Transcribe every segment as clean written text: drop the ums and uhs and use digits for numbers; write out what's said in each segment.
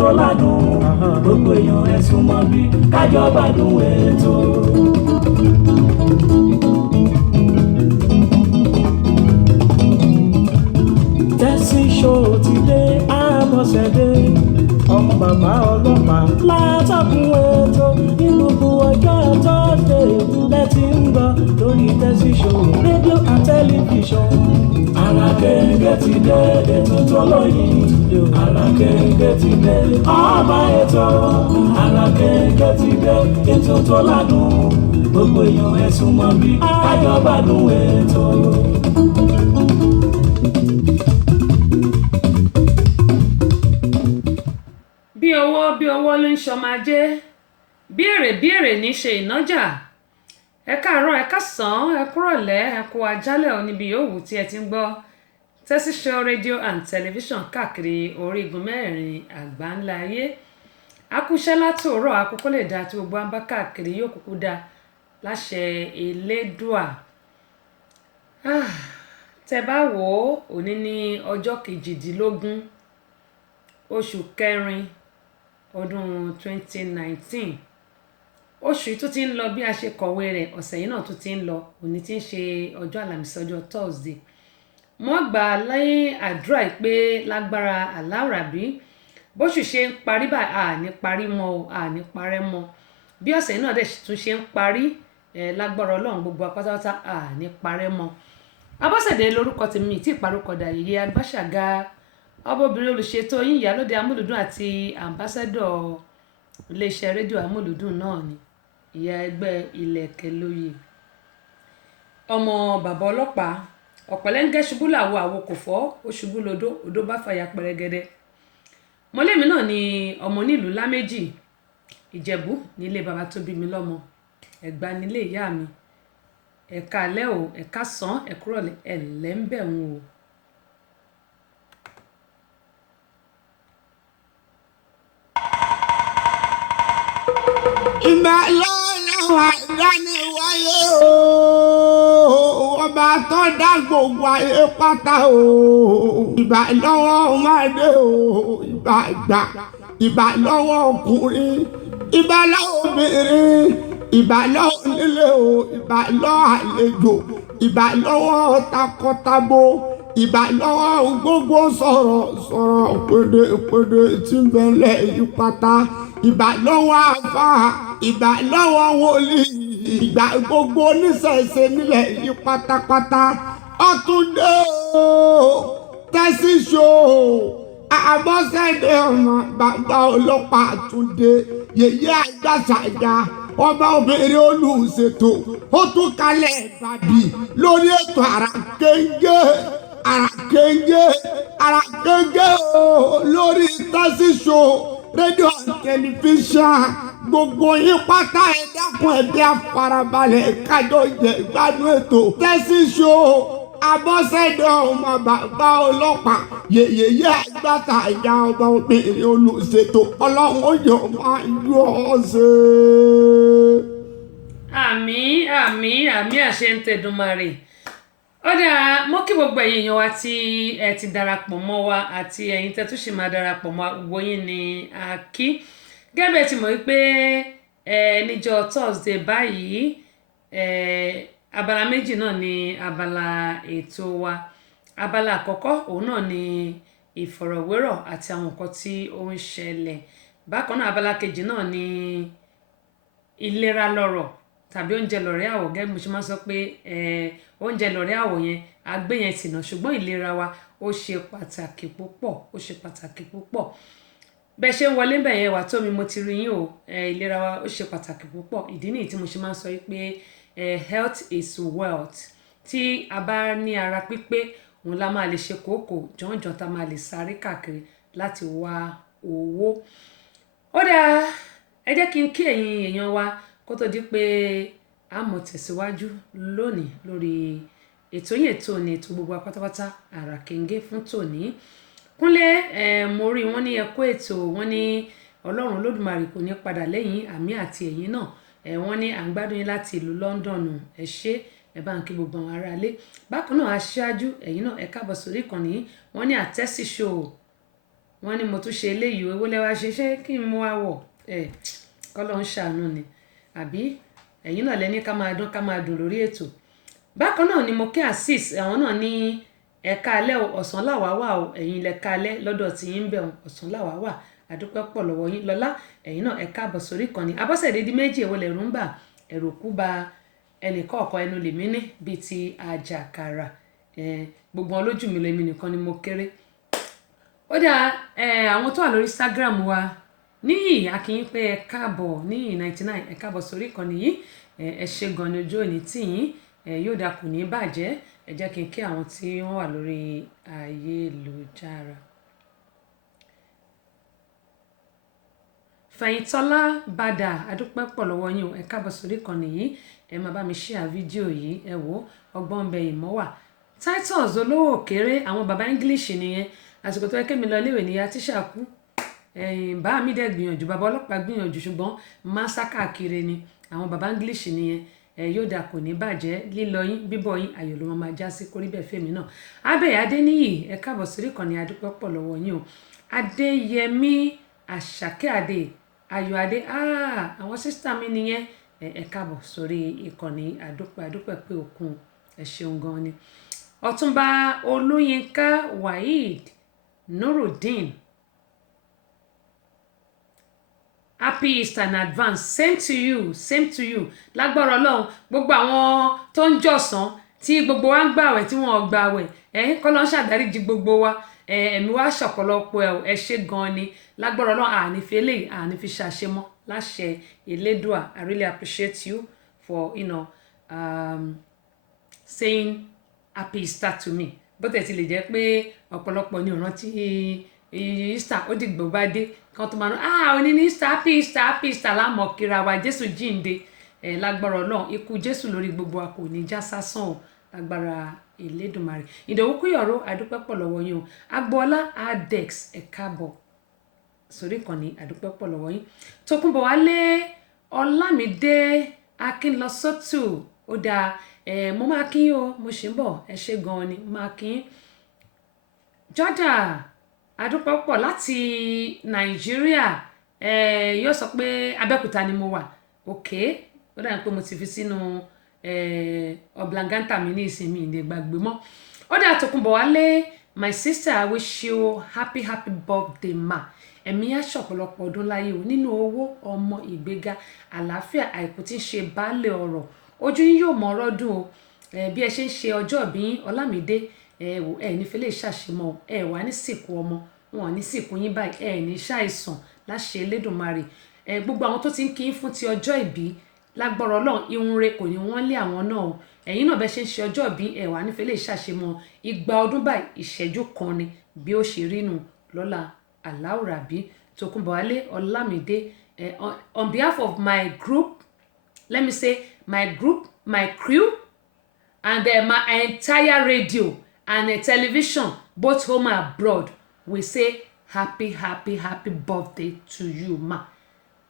tó ládùn gbogbo èèyàn ẹ súnmọ́ bí kájọ gbádùn ètò. Tẹ́sí show ti dé Àbọ̀sẹ̀dé ọmọ bàbá ọlọ́pàá látàkùn ètò ní gbogbo ọjọ́ Thursday lẹ́tí ń gbọ́ lórí Tẹ́sí show rédíò and tẹlifíṣọ̀n. Ara Gẹ́gẹ́ ti dé ètò tó lóyìn. Ara Gẹ́gẹ́ ti dé ọba ètò. Ara Gẹ́gẹ́ ti dé ètò tó ládùn gbogbo èèyàn ẹ súnmọ́ bí kájọ gbádùn ètò. bí owó ló ń ṣọmọ ajé bí èrè ní ṣe ìnájà. Ẹ káàárọ̀, ẹ káàsán, ẹ kúrọ̀lẹ́, ẹ kú àjálẹ́ ò níbi yòówù tí ẹ ti ń gbọ́ Tẹ́sí Show rédíò and tẹlifíṣọ̀n káàkiri orígun mẹ́rin àgbáńlá ayé. Akúṣẹ́ látòórọ̀ àkókò lè dáa tí gbogbo àbá káàkiri yóò kúkú dáa láṣẹ Elédùà. Tẹ́ bá wò ó, òní ní ọjọ́ 18 oṣù kẹrin ọdún 2019. Oṣù yìí tó ti ń lọ bí a ṣe kọ̀wé rẹ̀, ọ̀sẹ̀ yìí náà tó ti ń lọ, òní tí ń ṣe ọjọ́ àlàmísì ọjọ́ Thursday. Mo gbà lẹ́yìn àdúrà pé lágbára aláwòrábí bóṣù ṣe ń parí báyìí àní parí mọ́ o, àní parẹ́ mọ́. Bí ọ̀sẹ̀ yìí náà dẹ̀ tún ṣe ń parí lágbára Ọlọ́run gbogbo apátápátá àní parẹ́ mọ́. Abọ́sẹ̀dé lórúkọ tèmi tí ìparúkọdà Yèyé Agbáṣàga, ọmọbìnrin olùṣètò yín ìyálóde amúlùdùn àti àmbásádọ̀ iléeṣẹ́ rédíò amúlùdùn náà ni ìyá ẹgbẹ́ Ìlẹ̀kẹ̀ Lóye. Ọmọ bàbá ọlọ́pàá ọ̀pẹ̀lẹ́ngẹ́ ṣubú làwọ̀ àwo kò fọ́, ó ṣubú lodó, odó bá fàyà pẹrẹgẹdẹ. Mọ́lẹ́mí náà ni ọmọ onílùú Láméjì, Ìjẹ̀bú nílé bàbá tó bí mi lọ́mọ, Ẹ̀gbá nílé ìyá mi. Ẹ̀ka alẹ́ o, ẹ̀ka sàn, ẹ̀kúrọ̀lẹ́, ẹ̀lẹ́ ń bẹ̀ wọn o. Ìgbà lọ́wọ́ ìdániwáyé o, ọba tó dá gbogbo ayé pátá o. Ìgbà lọ́wọ́ ọmọdé o, ìgbà àgbà, ìgbà lọ́wọ́ ọkùnrin, ìgbà lọ́wọ́ obìnrin, ìgbà lọ́wọ́ onílé o, ìgbà lọ́wọ́ àlejò, ìgbà lọ́wọ́ takọtabo, ìgbà lọ́wọ́ gbogbo sọ̀rọ̀ pèdè tí ń bẹ̀lẹ̀ yí pátá. Ìgbà lọ́wọ́ àfà, ìgbà lọ́wọ́ wòlíì, ìgbà gbogbo oníṣẹ̀ṣe nílẹ̀ yí pátápátá. Ọ̀túndé o, Tẹ́sí Show, Àbọ̀sẹ̀dé ọmọ bàbá ọlọ́pàá Túndé, Yèyé Agbáṣàga, ọba obìnrin olùṣètò, ó tún kalẹ̀ ìbàdí lórí ètò Ara Gẹ́gẹ́ o lórí Tẹ́sí Show rédíò tẹlifíṣàn. Gbogbo yín pátá ẹ dákun ẹ bí afarabalẹ̀ kájọ jẹ ìgbádùn ètò Tẹ́sí Show. Àbọ̀sẹ̀dé ọmọ bàbá ọlọ́pàá, Yèyé Agbáṣàga, ọba obìnrin olùṣètò, Ọlọ́run ó yọ máa yọ ọ́ ṣe. Àmín àṣẹ ń tẹ̀dùmarè. Ó dáa, mo kí gbogbo ẹ̀yin èèyàn wa tí ẹ ti darapọ̀ mọ́ wa àti ẹ̀yin tẹ́ tún ṣì máa darapọ̀ mọ́ gbogbo yín ni a kí. Gẹ́gẹ́ bí ẹ ti mọ̀ wípé níjọ́ Thursday báyìí abala méjì náà ni abala ètò wa. Abala àkọ́kọ́ òun náà ni ìfọ̀rọ̀wérọ̀ àti àwọn nǹkan tí ó ń ṣẹlẹ̀. Bákan náà abala kejì náà ni ìlera lọ́rọ̀ tàbí oúnjẹ lọ̀rẹ́ àwọ̀. Gẹ́gẹ́ bí mo ṣe máa ń sọ pé oúnjẹ lọ̀rẹ́ àwọ̀ yẹn agbé yẹn tì náà, ṣùgbọ́n ìlera wa ó ṣe pàtàkì púpọ̀. Bẹ́ẹ̀ ṣe ń wọlé bẹ̀ yẹn wà tó mi mo ti rí yín o. Ìlera wa ó ṣe pàtàkì púpọ̀. Ìdí nìyí tí mo ṣe máa ń sọ pé health is wealth. Tí a bá ní ara pípé, òun la máa lè ṣe kókò jọ̀njọ̀n tá máa lè sáré káàkiri láti wá owó. Ó dáa, ẹ jẹ́ kí n kí ẹ̀yin èèyàn wa kó tó di pé a mọ̀ tẹ̀síwájú lónìí lórí ètò yìí. Ètò ní ètò gbogbo pátápátá Ara Gẹ́gẹ́ fún tòní. Kúnlé mo rí wọn ní ẹkọ ètò, wọn ní Ọlọ́run Olódùmarè kò ní padà lẹ́yìn àmì àti ẹ̀yin náà. Wọ́n ní à ń gbádùn yín láti ìlú London. Ẹ ṣé, ẹ bá ń kí gbogbo àwọn ará ilé. Bákan náà aṣáájú ẹ̀yin náà ẹ káàbọ̀ sórí ìkànnì. Wọ́n ní Tẹ́sí Show wọ́n ní mo tún ṣe eléyìí owó lẹ́wà ṣe kí n mú wá wọ̀ kọ́lọ́ ń ṣàánú ni àbí ẹ̀yin náà lẹ́ni ká máa dùn lórí ètò. Bákan náà ni mo kí Azeez àwọn náà ní ẹ̀ka alẹ́ ọ̀sán làwá wà o ẹ̀yin lẹ́ka alẹ́ lọ́dọ̀ tí yín bẹ̀ ọ̀sán làwá wà àdúpẹ́ pọ̀ lọ́wọ́ yín lọ́lá ẹ̀yin náà ẹ̀ka àbọ̀ sórí kan ní Abọ́sẹ̀dé di méjì èwo lẹ̀rú ń bà ẹ̀rù kú ba ẹnì kọ̀ọ̀kan ẹnu lèmi ní bíi ti àjàkàrà gbogbo wọn lójú mi lọ èmi nìkan ni mo kéré. Ó dáa àwọn tó wà lórí Instagram wa níyì akínyín pé ẹ káàbọ̀ níyì 99 ẹ káàbọ̀ sórí kan nìyí ẹ ṣe gan ni ojú òní tìyín yóò dáa kù ní bàjẹ́ ẹ jẹ́ kí n kí àwọn tí wọ́n wà lórí ayélujára. Fẹ̀yìntọ́lá Bàdà adúpẹ́ pọ̀ lọ́wọ́ yín o ẹ káàbọ̀ sórí kan nìyí ẹ máa bá mi share fídíò yìí ẹ wò ọgbọ́n bẹ ìmọ̀ wà. Titus olówó òkèrè àwọn baba English nìyẹn àsìkò tó yẹ kémi lọ iléèwé nìyá tíṣà kú bá mi dẹ̀ gbìyànjú bàbá ọlọ́pàá gbìyànjú ṣùgbọ́n máa sá káàkiri ni àwọn baba English nìyẹn yóò dà kò ní bàjẹ́ lílọ yín bíbọ̀ yín ayọ̀ ló máa já sí kórí bẹ́ẹ̀ fèmí náà. Abẹ́ Adéníyì ẹ káàbọ̀ sórí ìkànnì adúpẹ́ pọ̀ lọ́wọ́ yín o. Adéyẹmí Àṣàkẹ́ Adé Ayọ̀ Adé àwọn sísítà mi nìyẹn ẹ káàbọ̀ sórí ìkànnì adúpẹ́ pé òkun ẹ ṣeun gan ni. Ọ̀túnba Olúyinká Waheed Nurudeen happy Easter in advance same to you lágbára Ọlọ́run gbogbo àwọn tó ń jọ̀sán tí gbogbo wa ń gbàwẹ̀ tí wọ́n gbàwẹ̀ kọ́lọ́ ń ṣàdáríjì gbogbo wa ẹ̀mí wa ṣọ̀pọ̀lọpọ̀ ẹ ṣé gan ni lágbára Ọlọ́run àní fi ṣàṣemọ́ láṣẹ Elédùà. I really appreciate you for saying happy Easter to me bó tẹ̀ ti lè jẹ́ pé ọ̀pọ̀lọpọ̀ ní ìrántí Easter ó dìgbò bá dé kan tó máa ń òní ní Easter happy Easter lámọ̀ kíra wa Jésù jíǹde lágbára Ọlọ́run ikú Jésù lórí gbogbo wa kò ní já sásán o lágbára Elédùmarè. Ìdòwú Kúyọ̀rọ̀ àdúpẹ́ pọ̀ lọ́wọ́ yín o. Agboola Adex ẹ káàbọ̀ sórí ìkànnì àdúpẹ́ pọ̀ lọ́wọ́ yín. Tókunbọ̀ Wálé Ọlámídé Akínlọsọ́tù ó dáa mo máa kí yín o mo ṣì ń bọ̀ ẹ ṣé gan ni mo máa kí yín. Jọ́dà adúpẹ́ pọ̀ láti Nàìjíríà yóò sọ pé Abẹ́òkúta ni mo wà okay ó dàbí pé mo ti fi sínú ọ̀blàngàntà mi ní ìsinmi ìdè gbàgbé mọ́. Ó dà Tókunbọ̀ Wálé my sister I wish you happy birthday ma ẹ̀mí aṣọ̀pọ̀lọpọ̀ ọdún láyé o nínú owó ọmọ ìgbéga àlàáfíà àìkú tí ń ṣe baálé ọ̀rọ̀ ojú yín yóò mọ ọ̀rọ̀ dùn o bí ẹ ṣe ń ṣe ọjọ́ ìbí Ọlámídé nífẹ̀ẹ́ lè ṣàṣemọ́ wà ní sìnkú ọmọ wọn ní sìnkú yín báyìí ní ṣàìsàn láṣẹ Elédùmarè gbogbo àwọn tó ti ń kí yín fún ti ọjọ́ ìbí lágbára Ọlọ́run ihun re kò ní wọ́n lé àwọn náà o ẹ̀yin náà bẹ́ẹ̀ ṣe ń ṣe ọjọ́ ìbí wà nífẹ̀ẹ́ lè ṣàṣemọ́ igba ọdún báyìí ìṣẹ́jú kan ni bí ó ṣe rí nù lọ́la Aláùrábí Tókunbọ̀ Wálé Ọlámídé on behalf of my group let me say my group my crew and my entire radio and television both home and abroad we say happy birthday to you ma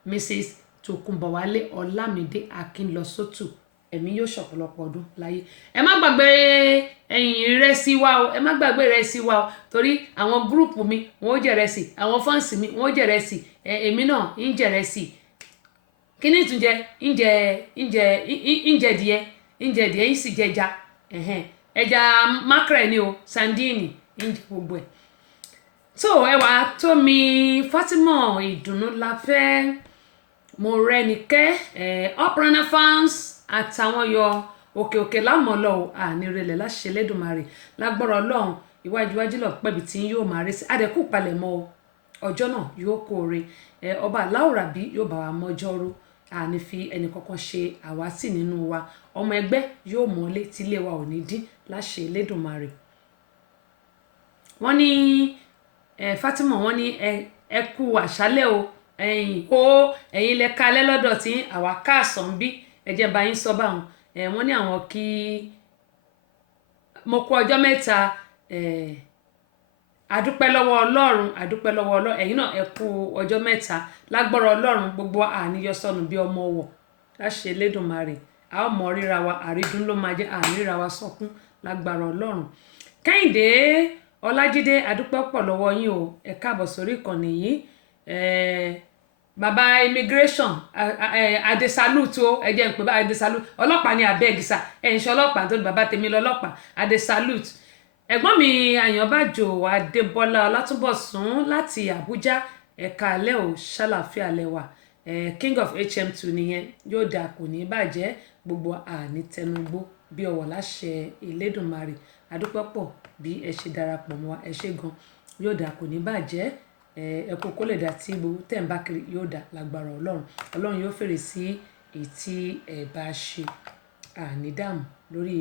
Mrs. Tókunbọ̀ Wálé Ọlámídé Akínlọsọ́tù ẹ̀mí yóò ṣọ̀pọ̀lọpọ̀ ọdún láyé. Ẹ má gbàgbé ìrẹsì wa o ẹ má gbàgbé ìrẹsì wa o torí àwọn gúrùpù mi wọn ó jẹrẹsì àwọn fáǹsì mi wọn ó jẹrẹsì èmi náà ń jẹrẹsì kí ni ìtúnjẹ ń jẹ díẹ̀ ń sì jẹja ẹja mackerel ni o sandini ń jẹ gbogbo ẹ̀. tó ẹwà tó mi Fatima ìdùnnú la fẹ́ mo rẹ́nikẹ́ uprunner fans àtàwọn yọ òkè lámọ̀lọ́ ànírelẹ̀ láṣẹ Elédùmarè lágbára Ọlọ́run iwájú lọ pẹ̀bí tí yóò máa rí sí adẹ́kù palẹ̀mọ́ ọjọ́ náà yóò kóore ọba Aláùrábí yóò bá wa mọ́jọ́rú àní fi ẹnì kankan ṣe àwátì nínú wa ọmọ ẹgbẹ́ yóò mọ́lé tílé wa ò ní dín láṣẹ Elédùmarè. wọ́n ní Fatima wọ́n ní ẹ kú àṣálẹ́ o ẹ̀yin lẹ kalẹ́ lọ́dọ̀ tí àwa káàsán bí ẹ̀jẹ̀ bá yín sọ báwọn wọ́n ní àwọn kí mo kú ọjọ́ mẹ́ta adúpẹ́ lọ́wọ́ Ọlọ́run ẹ̀yin náà ẹ kú ọjọ́ mẹ́ta lágbára Ọlọ́run gbogbo àníyọ sọnù bí ọmọ wọ̀ láṣẹ Elédùmarè a ó mọ ríra wa àrídùn ló máa jẹ́ àríra wa sọkún lágbára Ọlọ́run. Kẹ́hìndé Ọlájídé adúpẹ́ pọ̀ lọ́wọ́ yín o ẹ káàbọ̀ sórí ìkànnì yìí bàbá immigration adesalute o ẹ jẹ́ n pè bá adesalute ọlọ́pàá ní abẹ́gisa ẹ̀ ń ṣe ọlọ́pàá tó bàbá tèmi lọ́lọ́pàá adesalute ẹ̀gbọ́n mi àyànbájò adébọ́lá ọlátúnbọ̀sún láti àbújá ẹ̀ka alẹ́ ò ṣàlàfíà lẹ́wà king of hm2 nìyẹn yóò dáa kò ní bàjẹ́ gbogbo àní tẹnugbó bí ọwọ́ láṣẹ Elédùmarè adúpẹ́ pọ̀ bí ẹ ṣe darapọ̀ mọ́ wa ẹ ṣé gan yóò dáa kò ní bàjẹ́ ẹ kó kó lè dá tí gbogbo tẹ̀ ń bá kiri yóò dá lágbára ọlọ́run yóò fèrè sí èyí tí ẹ bá ṣe àní dààmú lórí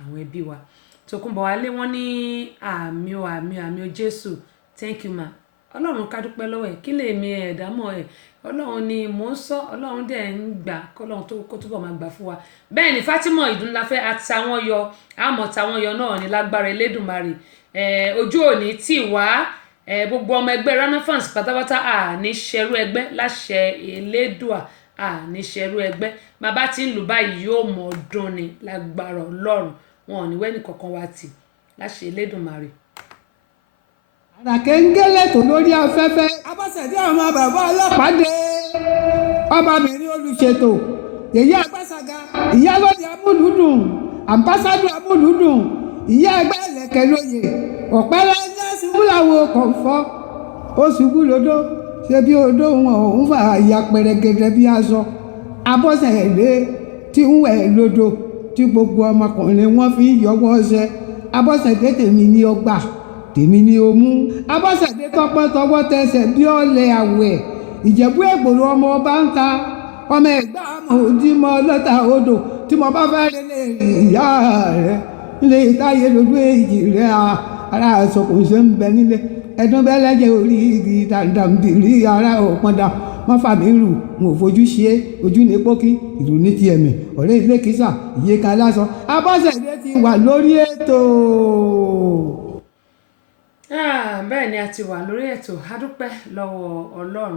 àwọn ẹbí wa Tòkunbọ̀ Wálé wọ́n ní àmì o Jésù thank you ma ọlọ́run ká dúpẹ́ lọ́wọ́ ẹ̀ kí lè mi ẹ̀dá mọ́ ẹ̀ ọlọ́run ni mò ń sọ ọlọ́run dẹ̀ ń gbà kọ́lọ́run tó kó túbọ̀ máa gbà fún wa bẹ́ẹ̀ ni Fatima Ìdúnláfẹ́ àtàwọn yọ àmọ́ tàwọn yọ náà ní lágbára Elédùmarè ojú òní tì wá gbogbo ọmọ ẹgbẹ́ Renaissance pátápátá àní ṣẹrú ẹgbẹ́ láṣẹ Elédùà àní ṣẹrú ẹgbẹ́ bàbá tí ń lù báyìí yóò mọ̀ ọdún ni lágbára ọlọ́run wọn ò ní wẹ́nì kankan wá tì láṣẹ Elédùmarè. àràkéńgélé tó lórí afẹ́fẹ́. abọ́sẹ̀dé àwọn bàbá ọlọ́pàá dé. ọbabìnrin olùṣètò èyí àgbàsàgà ìyálóde amúlùdùn àmbásádù amúlùdùn ìyá ẹgbẹ́ ẹlẹ́kẹ̀ lóye ọ̀pẹ́rẹ́ ẹjẹ́ ṣubúláwo kọ̀ǹfọ́ ó ṣubú lódó ṣe bí odó wọn òun fà ya pẹrẹgẹdẹ bí aṣọ abọ́sẹ̀dé tí ń wẹ̀ lódò tí gbogbo ọmọkùnrin wọn fi yọwọ́ ṣe abọ́sẹ̀dé tèmi ní ọgbà tèmi ní omú abọ́sẹ̀dé tọpẹ́ tọwọ́ tẹsẹ̀ bí ọ̀lẹ àwẹ̀ ìjẹ̀bú ègbòrò ọmọ ọba ń ta ọmọ ẹ̀gbá àmọ́ òdì mọ́ lọ́tà odò tí mo bá fẹ́ lé ìyá rẹ̀ nílé ìtayé lójú èjì rẹ̀ ara àsọkùn ṣe ń bẹ nílé ẹdún bẹ́lẹ́jẹ̀ orí igi dàndàmbìrì ara òpọ̀dà wọ́n fà mí rù wọn ò fojú ṣe é ojú ní pókí ìlú ní ti ẹ̀mí ọ̀rẹ́ ilé kìsà ìyé kan lásán abọ́sẹ̀dé ti wà lórí ètò. Bẹ́ẹ̀ ni a ti wà lórí ètò adúpẹ́ lọ́wọ́ ọlọ́run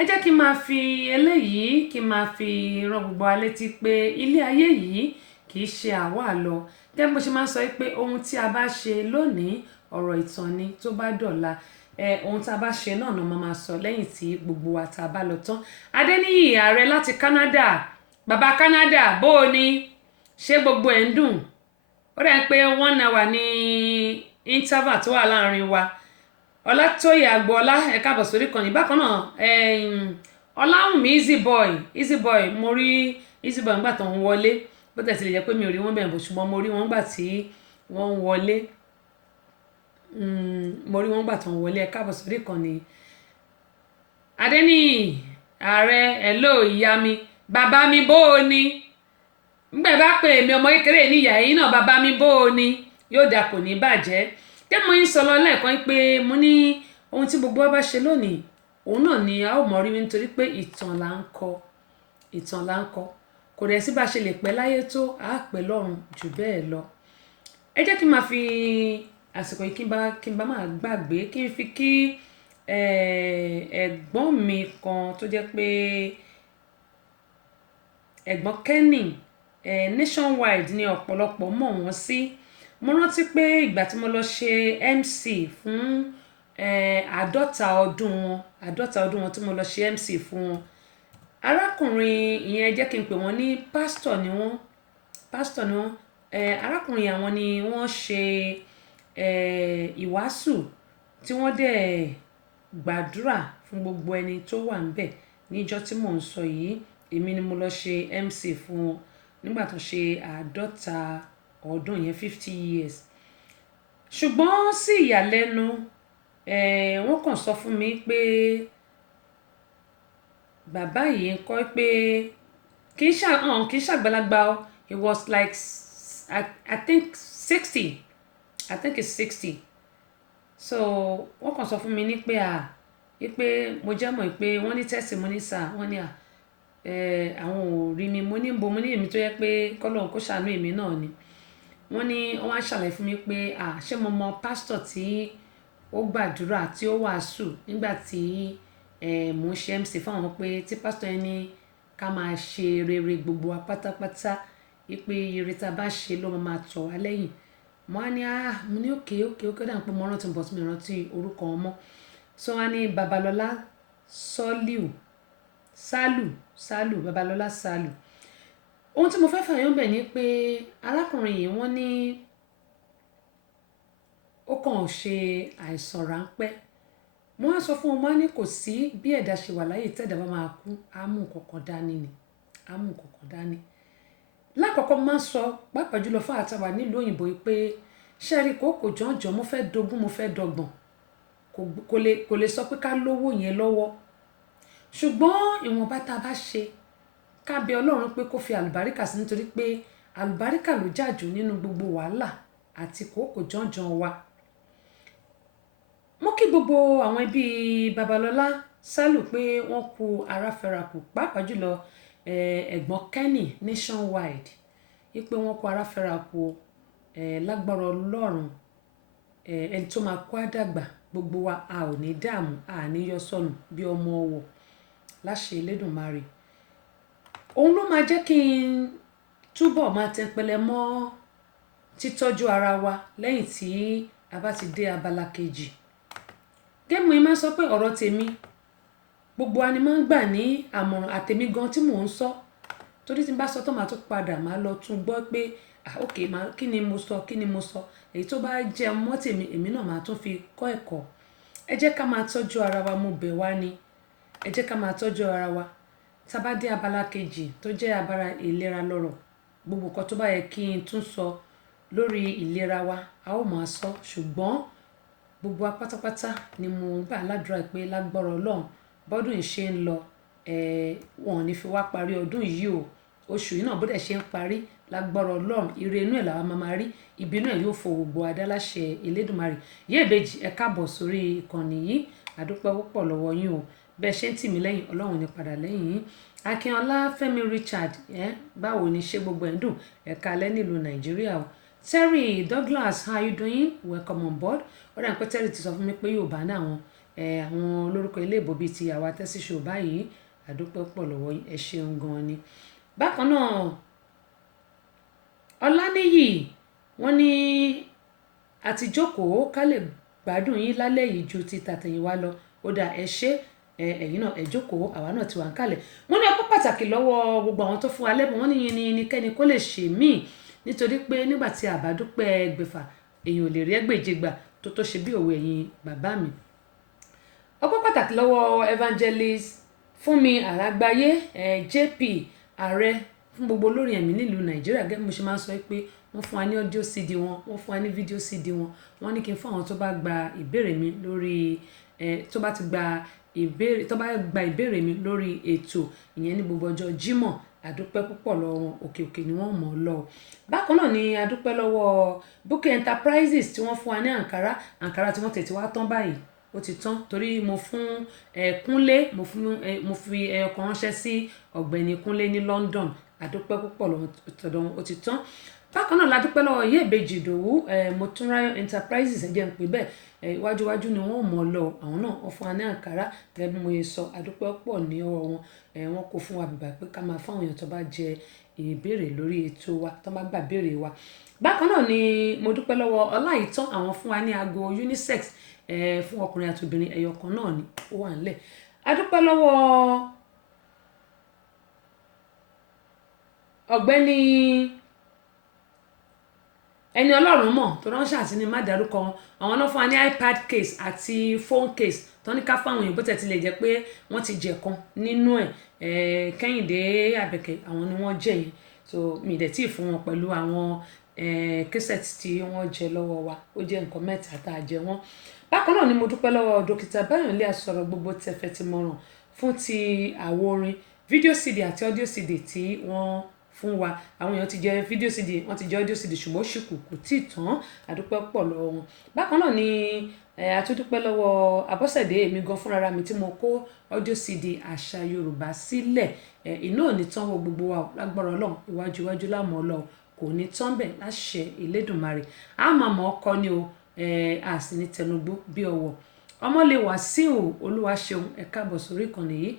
ẹ jẹ́ kí n máa fi eléyìí kí n máa fi rán gbogbo wa létí pé ilé ayé yìí kì í ṣe àwa lọ gẹ́gẹ́ bó ṣe máa ń sọ pé ohun tí a bá ṣe lónìí ọ̀rọ̀ ìtàn ni tó bá dọ̀la ohun tí a bá ṣe náà ni wọ́n máa sọ lẹ́yìn tí gbogbo wa tá a bá lọ tán. Adéníyì ààrẹ láti Canada bàbá Canada bó o ní ṣé gbogbo ẹ̀ ń dùn ó dà pé 1 hour ní interval tó wà láàrin wa Ọlátóyè Agboola ẹ káàbọ̀ sórí kan ní bákan náà Ọláwùmí easy boy mo rí easy boy nígbà tó ń wọlé bó tẹ̀ sí lè jẹ́ pé mi ò rí wọn bẹ̀rẹ̀ bò ṣùgbọ́n mo rí wọn nígbà tí wọ́n ń wọlé mo rí wọn nígbà tó ń wọlé ẹ káàbọ̀ sórí kan ní. Adéníyì ààrẹ hello ìyá mi bàbá mi bó o ní nígbà bá pè mí ọmọ kékeré níyà yìí náà bàbá mi bó o ní yóò dà kò ní bàjẹ́ tẹ́ mo ń sọ lọ lẹ́ẹ̀kan pé mo ní ohun tí gbogbo wa bá ṣe lónìí òun náà ni a ó mọ̀ rí nítorí pé ìtàn là ń kọ kò dẹ̀ sí bá ṣe lè pẹ́ láyé tó a pẹ́ lọ́run jù bẹ́ẹ̀ lọ. ẹ jẹ́ kí n máa fi àsìkò yìí kí n bá máa gbàgbé kí n fi kí ẹ̀gbọ́n mi kan tó jẹ́ pé ẹ̀gbọ́n Kenny nationwide ni ọ̀pọ̀lọpọ̀ mọ̀ wọ́n sí. Mo rántí pé ìgbà tí mo lọ ṣe MC fún àádọ́ta ọdún wọn tí mo lọ ṣe MC fún wọn arákùnrin ìyẹn jẹ́ kí n pè wọ́n ní pásítọ̀ ni wọ́n arákùnrin àwọn ni wọ́n ṣe ìwàásù tí wọ́n dẹ̀ gbàdúrà fún gbogbo ẹni tó wà níbẹ̀ níjọ́ tí mò ń sọ yìí èmi ni mo lọ ṣe MC fún wọn nígbà tó ṣe àádọ́ta ọdún yẹn 50 years ṣùgbọ́n sí ìyàlẹ́nu wọ́n kàn sọ fún mi pé bàbá yìí ń kọ́ pé kì í ṣàgbàlagbà o he was like I think 60 it's 60 so wọ́n kàn sọ fún mi ní pé pé mo jẹ́ mọ̀ pé wọ́n ní testimony sir wọ́n ní àwọn ò rí mi mo ní bo mo ní èmi tó yẹ pé kọ́lọ́run kó ṣàánú èmi náà ni wọ́n ní wọ́n á ṣàlàyé fún mi pé ṣé mo mọ pásítọ̀ tí ó gbàdúrà tí ó wàásù nígbà tí mò ń ṣe MC fún àwọn pé tí pásítọ̀ yẹn ní ká máa ṣe rere gbogbo wa pátápátá wípé ire tá a bá ṣe ló máa tọ̀ wá lẹ́yìn mo á ní mo ní òkè dà ń pé mo rántí bọ̀ tí mi rántí orúkọ wọn mọ́ so wọ́n á ní Babalọ́lá Sálù Babalọ́lá Sálù. Ohun tí mo fẹ́ fàyọ́ bẹ̀ ni pé arákùnrin yìí wọ́n ní ó kàn ṣe àìsàn ráńpẹ́. Mo wá sọ fún wọn, mo ní kò sí bí ẹ̀dá ṣe wà láyé tẹ́ẹ̀dá bá máa kú á mú nǹkan kan dání. Lákọ̀ọ́kọ́ mo máa ń sọ pàápàá jùlọ fún àtàwà nílùú òyìnbó pé ṣẹ́rí kò jọ̀ǹjọ̀ mo fẹ́ dogún mo fẹ́ dọgbọ̀n kò lè sọ pé ká lówó yẹn lọ́wọ́ ṣùgbọ́n ìwọ̀nba tá a bá ṣe ká bẹ Ọlọ́run pé kó fi àlùbáríkà sí nítorí pé àlùbáríkà ló jàjù nínú gbogbo wàhálà àti kò jọ̀ǹjọ̀ wa. Mo kí gbogbo àwọn ẹbí Babalọ́lá Sálù pé wọ́n kú ara fẹ́ra kù pàápàá jùlọ ẹ̀gbọ́n Kenny Nationwide wípé wọ́n kú ara fẹ́ra kù lágbára Ọlọ́run ẹni tó máa kú àdàgbà gbogbo wa a ò ní dààmú a ní yọ sọnù bí ọmọ ọwọ́ láṣẹ Elédùmarè. Òun ló máa jẹ́ kí n túbọ̀ máa tẹpẹlẹ mọ́ títọ́jú ara wa lẹ́yìn tí a bá ti dé abala kejì. Gẹ́mù yìí máa ń sọ pé ọ̀rọ̀ tèmi gbogbo wa ni máa ń gbà ní àmọ̀ràn àtèmi gan tí mò ń sọ torí tí n bá sọ tó máa tún padà máa lọ tún gbọ́ pé ok kí ni mo sọ èyí tó bá jẹ́ mọ́ tèmi èmi náà máa tún fi kọ́ ẹ̀kọ́. Ẹ jẹ́ ká máa tọ́jú ara wa mo bẹ̀ wá ni ẹ jẹ́ ká máa tọ́jú ara wa. Tá bá dé abala kejì tó jẹ́ abala ìlera lọ́rọ̀ gbogbo nǹkan tó bá yẹ kí n tún sọ lórí ìlera wa a ó máa sọ ṣùgbọ́n gbogbo wa pátápátá ni mo gbà ládùúrà pé lágbára Ọlọ́run bọ́dún yìí ṣe ń lọ wọn ò ní fi wá parí ọdún yìí o oṣù yìí náà bó dẹ̀ ṣe ń parí lágbára Ọlọ́run ire inú ẹ̀ làwọn máa rí ìbínú ẹ̀ yóò fọ gbogbo adáláṣẹ Elédùmarè. Yèbèjì ẹ káàbọ̀ sórí ìkànnì yìí àdúpẹ́ púpọ̀ lọ́wọ́ yín o bẹ́ẹ̀ ṣe ń tì mí lẹ́yìn Ọlọ́run ní padà lẹ́yìn yín. Akínọlá Fẹ́mi Richard báwo ni ṣé gbogbo ẹ̀ ń dùn ẹ̀ka alẹ́ nílùú Nàìjíríà o. Terry Douglas how you doing welcome on board. Ó dà ní pé Terry ti sọ fún mi pé Yorùbá ní àwọn olórúkọ ilé ìbò bíi ti àwa tẹ́sí ṣò báyìí àdúpẹ́ pọ̀ lọ́wọ́ ẹ ṣeun gan ni. Bákan náà Ọláníyì wọ́n ní àti jókòó ká lè gbádùn yín lálẹ́ yìí ju ti tàtẹ̀yìnwá lọ ó dà ẹ ṣé ẹ̀yin náà ẹ jókòó àwa náà ti wà ń kalẹ̀. Wọ́n ní ọpẹ́ pàtàkì lọ́wọ́ gbogbo àwọn tó fún wa lẹ́bùn wọ́n ní yín ni kẹ́ni kó lè ṣe míì nítorí pé nígbà tí àbádúpẹ́ ẹgbẹ̀fà èèyàn ò lè rí ẹgbẹ̀jẹgbà tó ṣe bí òwe ẹ̀yin bàbá mi. Ọpẹ́ pàtàkì lọ́wọ́ Evangelist Fúnmi Àràgbáyé JP ààrẹ fún gbogbo olórin ẹ̀mí nílùú Nàìjíríà gẹ́gẹ́ bí mo ṣe máa ń sọ pé wọ́n fún wa ní audio CD wọn wọ́n fún wa ní video CD wọn wọ́n ní kí n fún àwọn tó bá gba ìbéèrè mi lórí tó bá gba ìbéèrè mi lórí ètò ìyẹn ní gbogbo ọjọ́ Jímọ̀ àdúpẹ́ púpọ̀ lọ́wọ́ wọn òkè ni wọ́n mọ̀ ọ́ lọ. Bákan náà ni àdúpẹ́ lọ́wọ́ Bukky Enterprises tí wọ́n fún wa ní àǹkárá tí wọ́n tètè wá tán báyìí ó ti tán torí mo fún Kúnlé mo fi ẹyọkan ránṣẹ́ sí ọ̀gbẹ́ni Kúnlé ní London àdúpẹ́ púpọ̀ lọ́wọ́ tọ̀dọ̀ wọn ó ti tán. Bákan náà ládúpẹ́ lọ́wọ́ Yèbèjì Ìdòwú Motúnráyọ̀ Enterprises ẹ̀jẹ̀ ń pè bẹ́ẹ̀ iwájú ni wọ́n mọ̀ ọ́ lọ àwọn náà wọ́n fún wa ní àǹkárá gẹ́gẹ́ bí mo yẹ sọ àdúpẹ́ pọ̀ ní ọwọ́ wọn wọ́n kó fún wa bìbà pé ká máa fáwọn èèyàn tó bá jẹ ìbéèrè lórí ètò wa tó bá gbà béèrè wa. Bákan náà ni mo dúpẹ́ lọ́wọ́ Ọláìtàn àwọn fún wa ní aago unisex fún ọkùnrin àti obìnrin ẹyọkan náà ni ó wà nílẹ̀. Adúpẹ́ lọ́wọ́ ọ̀gbẹ́ni ẹni Ọlọ́run mọ̀ tó ránṣẹ́ àti ní má dárúkọ wọn àwọn náà fún wa ní iPad case àti phone case tó ní ká fáwọn èèyàn bó tẹ̀ ti lè jẹ́ pé wọ́n ti jẹ̀ kan nínú ẹ̀ Kẹ́hìndé Àbẹ̀kẹ́ àwọn ni wọ́n jẹ̀ yẹn so mi dẹ̀ tí ì fún wọn pẹ̀lú àwọn kẹsẹ̀tì tí wọ́n jẹ lọ́wọ́ wa ó jẹ́ nǹkan mẹ́ta tá a jẹ wọ́n. Bákan náà ni mo dúpẹ́ lọ́wọ́ dókítà Báyọ̀lé Àsọ̀rọ̀ gbogbo tẹ̀fẹ̀ ti mọ̀ràn fún ti àwo orin fídíò CD àti audio CD tí wọ́n fún wa àwọn èèyàn ti jẹ fídíò CD wọ́n ti jẹ audio CD ṣùgbọ́n ṣìkù kò tí ì tán àdúpẹ́ pọ̀ lọ́wọ́ wọn. Bákan náà ni àtúndúpẹ́ lọ́wọ́ Abọ́sẹ̀dé èmi gan fúnra mi tí mo kó audio CD àṣà Yorùbá sílẹ̀ iná ò ní tán wo gbogbo wa lágbára Ọlọ́run iwájú láàmú Ọlọ́run kò ní tán bẹ̀ láṣẹ Elédùmarè a máa mọ̀ ọkọ ni o a sì ní tẹnugbó bí ọwọ́ ọmọlé Wàsíù Olúwaṣeun ẹ káàbọ̀ sórí ìkànnì yìí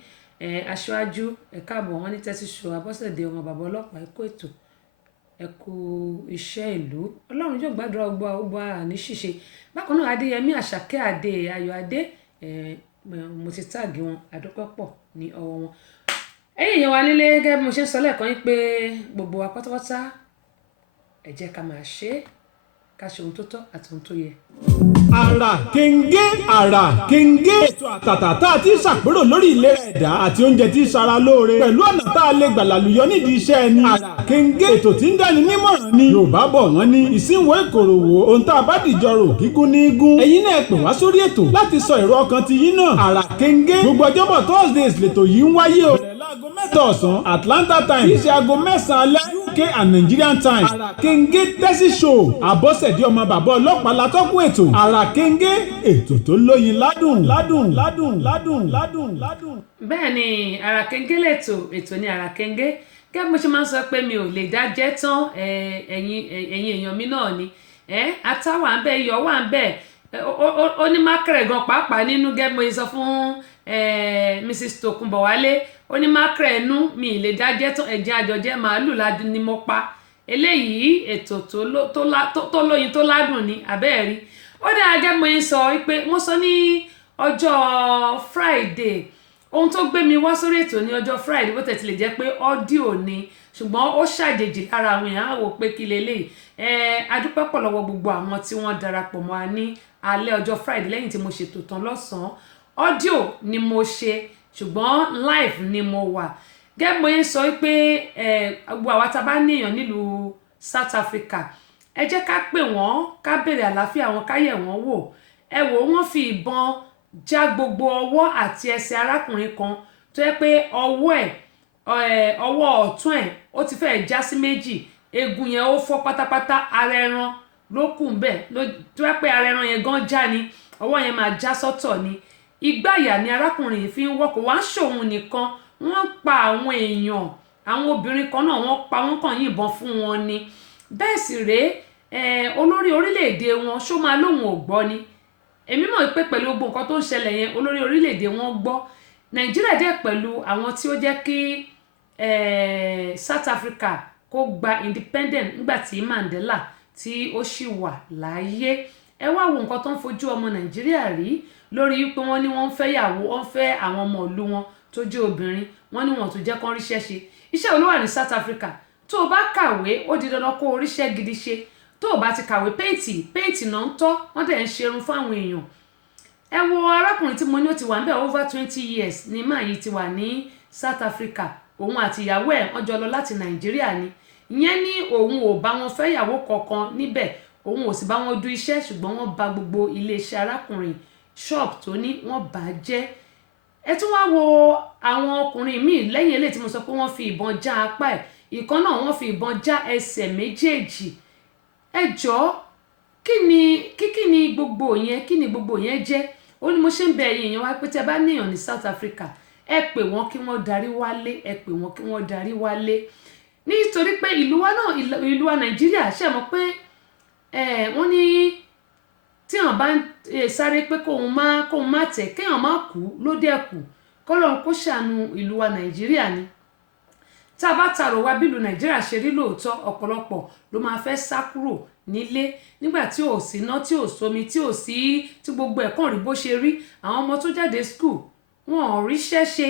aṣáájú ẹ káàbọ̀ wọn ní tẹ́sí ṣo Abọ́sẹ̀dé ọmọ bàbá ọlọ́pàá ẹ̀kọ́ ètò ẹ kú iṣẹ́ ìlú ọlọ́run yóò gbàdúrà ọgbà ní ṣíṣe bákan náà adéyẹmí àṣàkẹ́ adé ayọ̀ adé mo ti táàgì wọn àdúpẹ́ pọ̀ ní ọwọ́ wọn. ẹ̀yin èèyàn wa nílé gẹ́gẹ́ bí mo ṣe ń sọ lẹ́ẹ̀kan yín pé gbogbo wa pátápátá ẹ jẹ́ ká máa ṣe é ká ṣe ohun tó tọ́ àti ohun tó yẹ. Àrà Kẹ̀ǹgẹ́ ètò àtàtà tá a ti ṣàpérò lórí ìlera ẹ̀dá àti oúnjẹ tí ń ṣara lóore pẹ̀lú ọ̀nà tá a lè gbà lálùyọ nídìí iṣẹ́ ẹni. Àrà Kẹ̀ǹgẹ́ ètò tí ń dáni nímọ̀ràn ni Yorùbá bọ̀ wọ́n ní ìsínwó ìkòròwò ohun tá a bá dìjọ rò kíkún ní igun. ẹ̀yin náà pè wá sórí ètò láti sọ èrò ọkàn ti yín náà. Àrà Kẹ̀ǹgẹ́ gbogbo ọjọ́bọ̀ Thursdays lètò yìí ń wáyé o. bẹ̀rẹ̀ láago 7 ọ̀sán Atlanta time kì í ṣe aago 9 alẹ́ UK and Nigerian time. Àrà Kẹ̀ǹgẹ́ tẹ́sí show àbọ̀sẹ̀dé ọmọ bàbá ọlọ́pàá látọ́kùn ètò. Àrà Kẹ̀ǹgẹ́ ètò tó lóyin ládùn. bẹ́ẹ̀ ni Àrà Kẹ̀ǹgẹ́ ètò ní Àrà Kẹ̀ǹgẹ́ gẹ́gẹ́ bí mo ṣe máa ń sọ pé mi ò lè dá jẹ́ tán ẹ̀yin èèyàn mi náà ni ata wà ń bẹ iyọ̀ wà ń bẹ ó ní mákẹrẹ gan pàápàá nínú gẹ́gẹ́ bí mo ṣe sọ fún Mrs. Tokunbowale ó ní mákẹrẹ nú mi ì lè dá jẹ́ tán ẹ̀jẹ̀ àjọjẹ́ màálù ládùn ni mo pa eléyìí ètò tó lóyin tó ládùn ni àbẹ́ẹ̀rí ó dáa gẹ́gẹ́ bí mo ṣe sọ pé wọ́n sọ ní ọjọ́ Friday ohun tó gbé mi wá sórí ètò ní ọjọ́ Friday bó tẹ̀sí lè jẹ́ pé ọ́díò ni ṣùgbọ́n ó ṣàjèjì lára àwọn èèyàn á wò pé kí leléyìí adúpẹ́ pọ̀ lọ́wọ́ gbogbo àwọn tí wọ́n darapọ̀ mọ́ wa ní alẹ́ ọjọ́ Friday lẹ́yìn tí mo ṣètò tán lọ́sàn-án ọ́díò ni mo ṣe ṣùgbọ́n live ni mo wà gẹ́gẹ́ mo yẹn sọ pé gbogbo àwa tá a bá níyàn nílùú South Africa ẹ jẹ́ ká pè wọ́n ká béèrè àlàáfíà wọn ká yẹ̀ wọ́n wò ẹ wò wọ́n fi ìbọn já gbogbo ọwọ́ àti ẹsẹ̀ arákùnrin kan tó yẹ pé ọwọ́ ọ̀tún ẹ̀ ó ti fẹ́ẹ̀ já sí méjì eegun yẹn ó fọ́ pátápátá ara ẹran ló kù bẹ́ẹ̀ tó yẹ pé ara ẹran yẹn gan já ni ọwọ́ yẹn máa já sọ́tọ̀ ni ìgbàyà ni arákùnrin yìí fi ń wọ́kọ̀ wá ń ṣòun nìkan wọ́n pa àwọn èèyàn àwọn obìnrin kan náà wọ́n pa wọ́n kàn yìnbọn fún wọn ni bẹ́ẹ̀ sì rèé olórí orílẹ̀-èdè wọn ṣó máa lóun ò gbọ́ ni èmi mọ̀ pé pẹ̀lú gbogbo nǹkan tó ń ṣẹlẹ̀ yẹn olórí orílẹ̀-èdè wọn gbọ́ Nàìjíríà dẹ̀ pẹ̀lú àwọn tí ó jẹ́ kí South Africa kó gba independent nígbà tí Mandela tí ó ṣì wà láàyè ẹ wá wo nǹkan tó ń fojú ọmọ Nàìjíríà rí lórí pé wọ́n ní wọ́n ń fẹ́ yàwó wọ́n ń fẹ́ àwọn ọmọ ìlú wọn tó jẹ́ obìnrin wọ́n ní wọn tó jẹ́ kán ríṣẹ́ ṣe iṣẹ́ olówó ní South Africa tó o bá kàwé ó di dandan kó o ríṣẹ́ gidi ṣe tó o bá ti kàwé péǹtì náà ń tọ́ wọ́n dẹ̀ ń ṣerun fáwọn èèyàn ẹ wo arákùnrin tí mo ní ó ti wà ń bẹ̀ over 20 years ní máa yìí ti wà ní South Africa òun àti ìyàwó ẹ̀ wọ́n jọ lọ láti Nàìjíríà ni ìyẹn ní òun ò bá wọn fẹ́ ìyàwó kankan níbẹ̀ òun ò sì bá wọn du iṣẹ́ ṣùgbọ́n wọ́n bà gbogbo iléeṣẹ́ arákùnrin shop tó ní wọ́n bà á jẹ́ ẹ tún wá wo àwọn ọkùnrin míì lẹ́yìn eléyìí tí mo sọ pé wọ́n fi ìbọn já apá ẹ̀ ìkan náà wọ́n fi ìbọn já ẹsẹ̀ méjèèjì ẹ jọ̀ọ́ kí ni gbogbo yẹn jẹ́ ó ní mo ṣe ń bẹ ẹ̀yin èèyàn wá pé tẹ́ bá níyàn ní South Africa ẹ pè wọ́n kí wọ́n darí wálé nítorí pé ìlú wa Nàìjíríà ṣe mọ̀ pé wọ́n ní tí wọ́n bá sáré pé kóun má tẹ̀ kéèyàn má kú ló dẹ̀ kù kọ́lọ́run kó ṣàánú ìlú wa Nàìjíríà ni tá a bá tààrò wá bílù Nàìjíríà ṣe rí lóòótọ́ ọ̀pọ̀lọpọ̀ ló máa fẹ́ sá kúrò nílé nígbà tí ò sí iná tí ò sómi tí ò sí tí gbogbo ẹ̀kọ́ rí bó ṣe rí àwọn ọmọ tó jáde school wọn ò ríṣẹ́ ṣe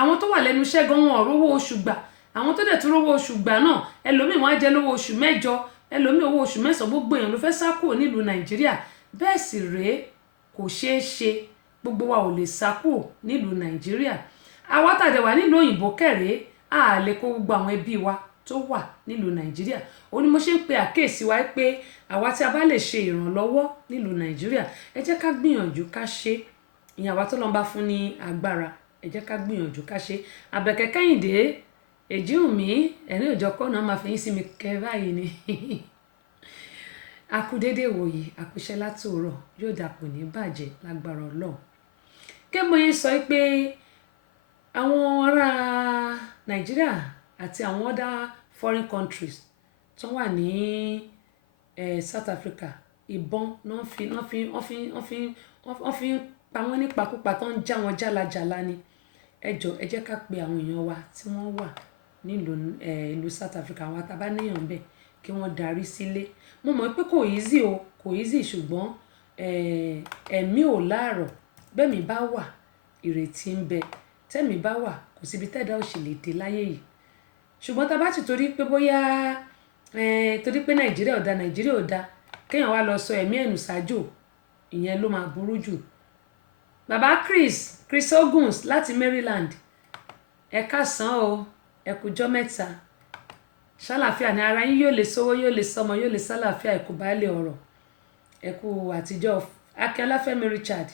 àwọn tó wà lẹ́nu iṣẹ́ gan wọn ò rówó oṣù gbà àwọn tó dẹ̀ tún rówó oṣù gbà náà ẹlòmíì wọ́n á jẹ lówó oṣù 9 ẹlòmíì owó oṣù 9 gbogbo èèyàn ló fẹ́ sá kúrò nílùú Nàìjíríà bẹ́ẹ̀ sì rèé kò ṣeé ṣe gbogbo wa ò lè sá kúrò nílùú Nàìjíríà àwa tàdé wà nílùú òyìnbó kẹrèé a lè kó gbogbo àwọn ẹbí wa tó wà nílùú Nàìjíríà ó ní mo ṣe ń pe àkíyèsí wa pé àwa tí a bá lè ṣe ìrànlọ́wọ́ nílùú Nàìjíríà ẹ jẹ́ ká gbìyànjú ká ṣe ìyẹn àwa tó lọ́n bá fún ní agbára ẹ jẹ́ ká gbìyànjú ká ṣe Àbẹ̀kẹ́ Kẹ́hìndé Èjìwùmí ẹ̀rín òjò kọ́nà máa fi yín sí mi kẹ́ báyìí ni akúdédé wòye àkúṣẹ́ látòrọ̀ yóò dàpọ̀ ní bàjẹ́ lágbára Ọlọ́run kẹ́mọ̀ yín sọ pé àwọn ará Nàìjíríà àti àwọn other foreign countries tó wà ní South Africa ìbọn náà fi ń pa wọ́n nípakúpa tó ń já wọn jálajàla ni ẹ jọ̀ọ́ ẹ jẹ́ ká pe àwọn èèyàn wa tí wọ́n wà nílùú ìlú South Africa àwọn atabaníyàn bẹ́ẹ̀ kí wọ́n darí sílé. Mo mọ̀ pé kò easy o, kò easy ṣùgbọ́n ẹ̀mí ò láàrọ̀. Bẹ́ẹ̀mi bá wà ìrètí ń bẹ, tẹ́mi bá wà kò síbi tẹ́dá ò ṣe lè dé láyé yìí. Ṣùgbọ́n tá bá ti torí pé bóyá torí pé Nàìjíríà ò da kéèyàn wá lọ sọ ẹ̀mí ẹ̀nù sájò, ìyẹn ló máa burú jù. Bàbá Chris Oguns láti Maryland, ẹ káàsán o, ẹ kújọ́ mẹ́ta. Ṣàlàáfíà ni ara yín yóò lè sówó, yóò lè sọmọ, yóò lè sálàáfíà, ẹ kú baálé ọ̀rọ̀, ẹ kú àtijọ́. Akínọlá Fẹ́mi Richard,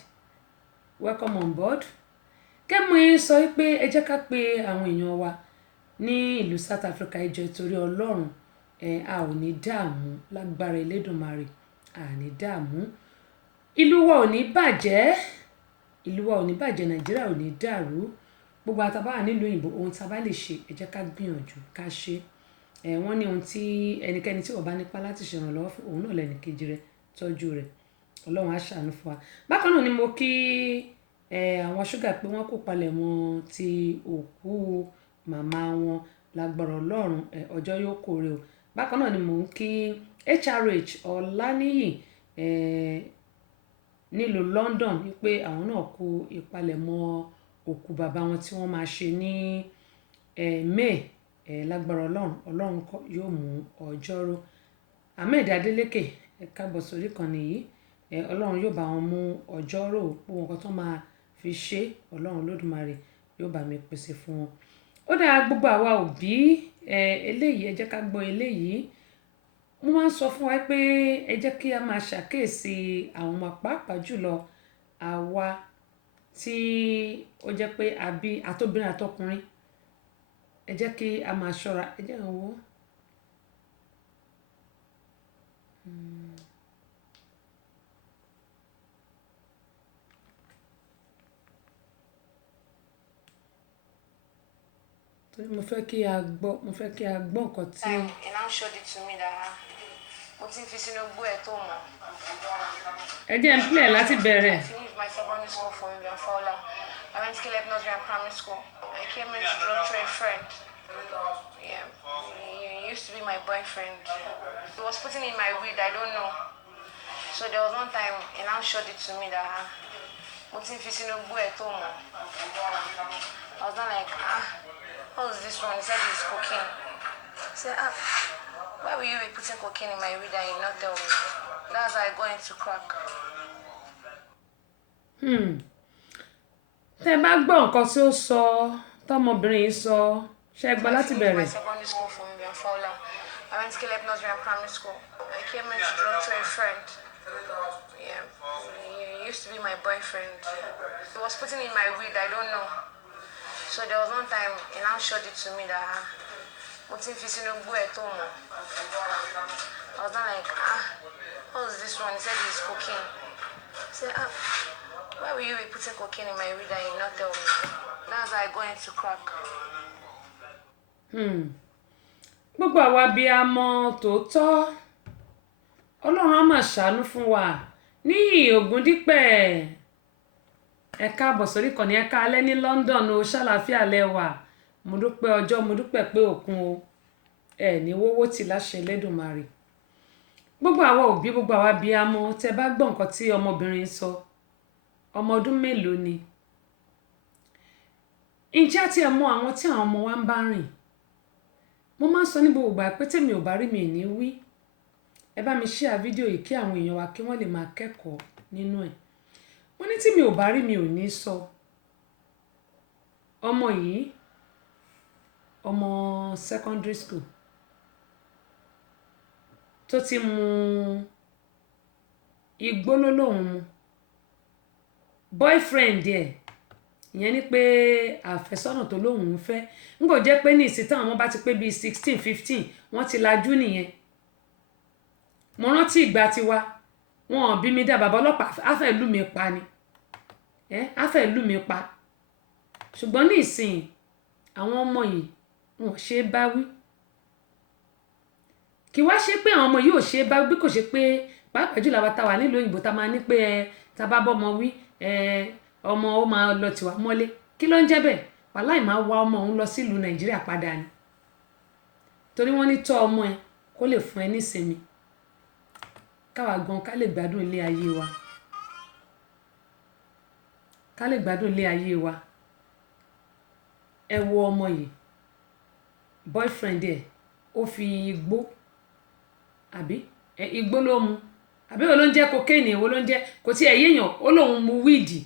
welcome on board. Kẹ́mu yín sọ pé ẹ jẹ́ ká pe àwọn èèyàn wa ní ìlú South Africa, ẹ jọ̀ọ́ torí Ọlọ́run, a ò ní dààmú lágbára Elédùmarè, a ní dààmú. Ìlú wa ò ní bàjẹ́, Nàìjíríà ò ní dàrú. Gbogbo àtàbá wà nílùú òyìnbó, ohun tá a bá lè ṣe ẹ jẹ́ ká gbìyànjú ká ṣe. Wọ́n ní ohun tí ẹnikẹ́ni tí ó bá nípa láti ṣèrànlọ́wọ́ fún òun náà lẹ́nu kejì rẹ̀ tọ́jú rẹ̀. Ọlọ́run á ṣàánú fún wa. Bákan náà ni mo kí àwọn ṣúgà pé wọ́n kó palẹ̀mọ́ ti òkú màmá wọn lágbára Ọlọ́run, ọjọ́ yóò kórè o. Bákan náà ni mò ń kí HRH Ọláníyì nílùú London wípé àwọn náà kó ìpalẹ̀mọ́ òkú bàbá wọn tí wọ́n máa ṣe ní May lágbára Ọlọ́run yóò mú ọjọ́ ró. Ahmed Adeleke, ẹ káàbọ̀ sórí ìkànnì yìí, Ọlọ́run yóò bá wọn mú ọjọ́ ró, gbogbo nǹkan tó máa fi ṣe Ọlọ́run Olódùmarè yóò bá mi pèsè fún wọn. Ó dáa gbogbo àwa òbí eléyìí, ẹ jẹ́ ká gbọ́ eléyìí. Mo máa ń sọ fún wa pé ẹ jẹ́ kí a máa ṣàkíyèsí àwọn ọmọ pàápàá jùlọ àwa tí ó jẹ́ pé àbí àtobìnrin àtọkùnrin, ẹ jẹ́ kí a máa ṣọ́ra. Ẹ jẹ́ ìwọ. Mo fẹ́ kí a gbọ́ nǹkan tí. He now showed it to me that mo ti ń fi sínú gbó ẹ̀ tó mọ̀. Ẹ jẹ́ n play láti bẹ̀rẹ̀. I finished my secondary school from Vivian Fowler. I went to Caleb Nursery and Primary School. I came in to drop to a friend. Yeah, he used to be my boyfriend. He was putting in my weed, I don't know. So there was one time he now showed it to me that mo ti ń fi sínú gbó ẹ̀ tó mọ̀. I was not like, what was this one? He said it's cocaine. I said, why will you be putting cocaine in my weed and you not tell me? That's how I go into crack. Tẹ́ bá gbọ́ nǹkan tí ó sọ, tọmọbìnrin yìí sọ, ṣé ẹ gbọ́ láti bẹ̀rẹ̀. My secondary school from Vivian Fowler. I went to Caleb Nursery and Primary School. I came in to drop to a friend. Yeah, he used to be my boyfriend. He was putting in my weed, I don't know. So there was one time he now showed it to me that mo ti ń fi sínú gbó ẹ̀ tó mọ̀. I was not like, what was this one? He said it's cocaine. I said, why will you be putting cocaine in my weed and you not tell me? That's how I go into crack. Gbogbo àwa abiyamọ tòótọ́, Ọlọ́run á máa ṣàánú fún wa. Ní Ògúndípẹ̀, ẹ káàbọ̀ sórí ìkànnì, ẹ káalẹ́ ní London o, ṣàlàáfíà lẹ́wà. Mo dúpẹ́ ọjọ́, mo dúpẹ́ pé òkun o, ní wọ́wọ́ tì láṣẹ Elédùmarè. Gbogbo àwa òbí, gbogbo àwa abiyamọ, tẹ́ bá gbọ́ nǹkan tí ọmọbìnrin sọ, ọmọ ọdún mélòó ni? Ǹjẹ́ àti ẹ̀ mọ àwọn tí àwọn ọmọ wa ń bá rìn? Mo máa ń sọ ní gbogbo ìgbà pé tèmi ò bá rí mi ní wí. Ẹ bá mi share fídíò yìí kí àwọn èèyàn wa kí wọ́n lè máa kẹ́kọ̀ọ́ nínú ẹ̀. Mo ní tí mi ò bá rí mi ò ní sọ. Ọmọ yìí, ọmọ secondary school tó ti mu igbó ló lóun mu. Boyfriend ẹ̀, ìyẹn ni pé àfẹ́sọ́nà tó lóun ń fẹ́, n kò jẹ́ pé ní ìsìn táwọn ọmọ bá ti pé bíi 16, 15 wọ́n ti lajú nìyẹn. Mo rántí ìgbà tiwa, wọn bí mi dá bàbá ọlọ́pàá á fẹ́ lù mí pa ni. Á fẹ́ lù mí pa. Ṣùgbọ́n ní ìsìn àwọn ọmọ yìí wọn ò ṣe é bá wí. Kì wá ṣe pé àwọn ọmọ yìí ò ṣe é bá wí, bí kò ṣe pé pàápàá jùlọ àwa tá wà nílùú òyìnbó tá máa ní pé tá bá bọ́mọ wí ọmọ ó máa lọ tiwa mọ́lé. Kí ló ń jẹ́ bẹ́ẹ̀? Wàláì máa wá ọmọ òun lọ sílùú Nàìjíríà padà ni. torí wọ́n ní tọ́ ọmọ ẹ kó lè fún ẹ nísinmi káwa gan ká lè gbádùn ilé ayé wa ká lè gbádùn ilé ayé wa. Ẹ wo ọmọ yìí boyfriend ẹ ó fi igbó àbí igbó ló mu àbí wo ló ń jẹ́ cocaine èwo ló ń jẹ́ kò tí ẹ̀ yéèyàn ó lóun mu wíìdì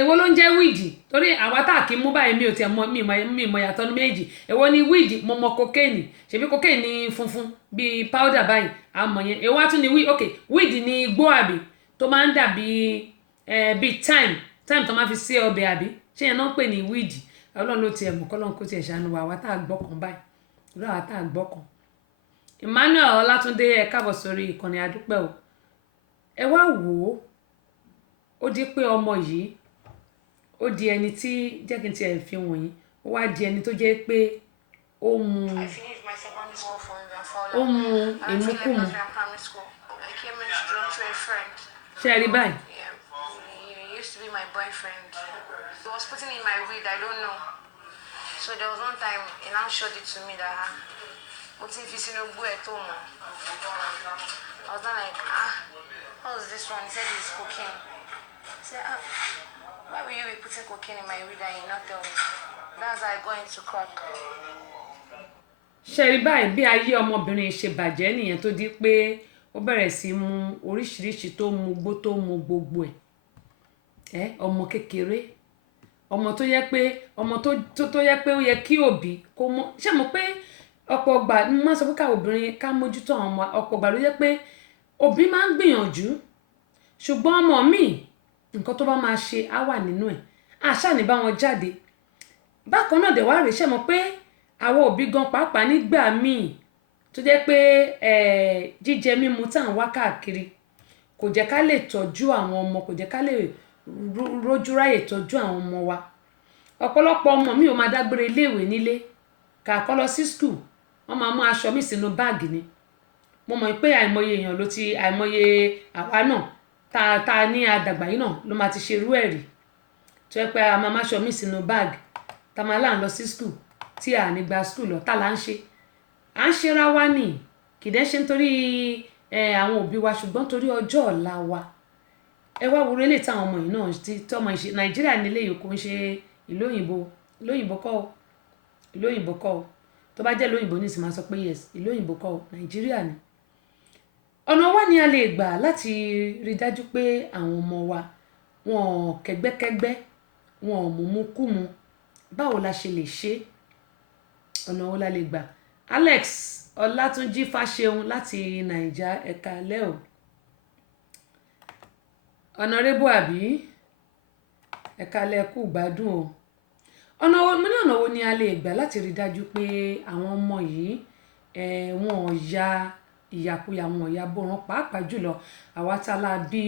èwo ló ń jẹ́ wíìdì torí àwa tá a kì í mú báyìí mi ò tiẹ̀ mọ mi mọ yàtọ̀ ní méjì èwo ni wíìdì mo mọ cocaine ṣebí cocaine ni funfun bíi powder báyìí àmọ̀ yẹn èwo á tún ni wíìdì ni igbó àbí tó máa ń dàbí bíi time tó máa fi sí ọbẹ̀ àbí ṣé yẹn náà ń pè ní wíìdì ọlọ́run ló tiẹ̀ mọ̀ kọ́lọ́run kó tiẹ̀ ṣàánú wa àwa tá a gbọ́ kan báyìí ìlú àwa tá a gbọ́ kan. Emmanuel Ọlátúndé ẹ káàbọ̀ sórí ìkànnì adúpẹ́ o ẹ wá wò ó di pé ọmọ yìí ó di ẹni tí jẹ́ kí n tiẹ̀ fi wọ̀nyí ó wá di ẹni tó jẹ́ pé ó mu ìmúkùmù ṣe rí báyìí. My boyfriend. He was putting in my weed, I don't know. So there was one time he now showed it to me that what if it's in a boy at home? I was not like, what was this one? He said it's cocaine. I said, why will you be putting cocaine in my weed and you not tell me? That's how I go into crack. Ṣé rí báyìí bí ayé ọmọbìnrin ṣe bàjẹ́ nìyẹn tó di pé ó bẹ̀rẹ̀ sí mu oríṣiríṣi tó mu gbó tó mu gbogbo ẹ̀. Ọmọ kékeré ọmọ tó yẹ pé ó yẹ kí òbí kó mọ̀ ṣé mo pé ọ̀pọ̀ ọgbà ni máa sọ pé ká obìnrin ká mójútó àwọn ọmọ ọ̀pọ̀ ọgbà ló yẹ pé òbí máa ń gbìyànjú ṣùgbọ́n ọmọ mi nǹkan tó bá máa ṣe á wà nínú ẹ̀ àṣà ní bá wọn jáde bákan náà dẹ̀ wá rèé ṣé mo pé àwọn òbí gan pàápàá nígbà míì tó jẹ́ pé jíjẹ mímu tá à ń wá káàkiri kò jẹ́ ká lè tọ́jú àwọn ọmọ kò jẹ́ ká lè rójú ráyè tọ́jú àwọn ọmọ wa ọ̀pọ̀lọpọ̀ ọmọ mi ò máa dágbére iléèwé nílé kàkọ́ lọ sí skul wọ́n máa mú aṣọ mi sínú báàgì ni mo mọ̀ pé àìmọye èèyàn ló ti àìmọye àwa náà tá a ní àdàgbà yìí náà ló máa ti ṣe irú ẹ̀ rí tó yẹ pé a máa máṣọ mi sínú báàgì tá a máa là ń lọ sí skul tí a ní gba skul lọ tá là ń ṣe ra wa nì kìdẹ́ ṣe nítorí àwọn òbí wa ṣùgbọ́n torí ọjọ́ ọ̀la wa ẹ wá wo relé táwọn ọmọ yìí náà ti tọmọ ìṣe Nàìjíríà nílé yìí kò ń ṣe ìlú òyìnbó kọ́ o tó bá jẹ́ ìlú òyìnbó ní ìsìn máa sọ pé yes ìlú òyìnbó kọ́ o Nàìjíríà ni. Ọ̀nà wa ni a lè gbà láti rí dájú pé àwọn ọmọ wa wọn kẹ́gbẹ́kẹ́gbẹ́ wọn mùmúkùmù báwo la ṣe lè ṣe ọ̀nà wo la lè gbà. Alex Ọlátúnjí Fáṣeun láti Naija ẹ̀ka lẹ́ọ̀ ọ̀nàrẹ́bù àbí ẹ̀ka lẹ́kù gbádùn o ọ̀nà wo ni a lè gbà láti rí dájú pé àwọn ọmọ yìí wọn ò ya ìyàkuyà wọn ò ya bó wọn pàápàá jùlọ àwa tá a la bí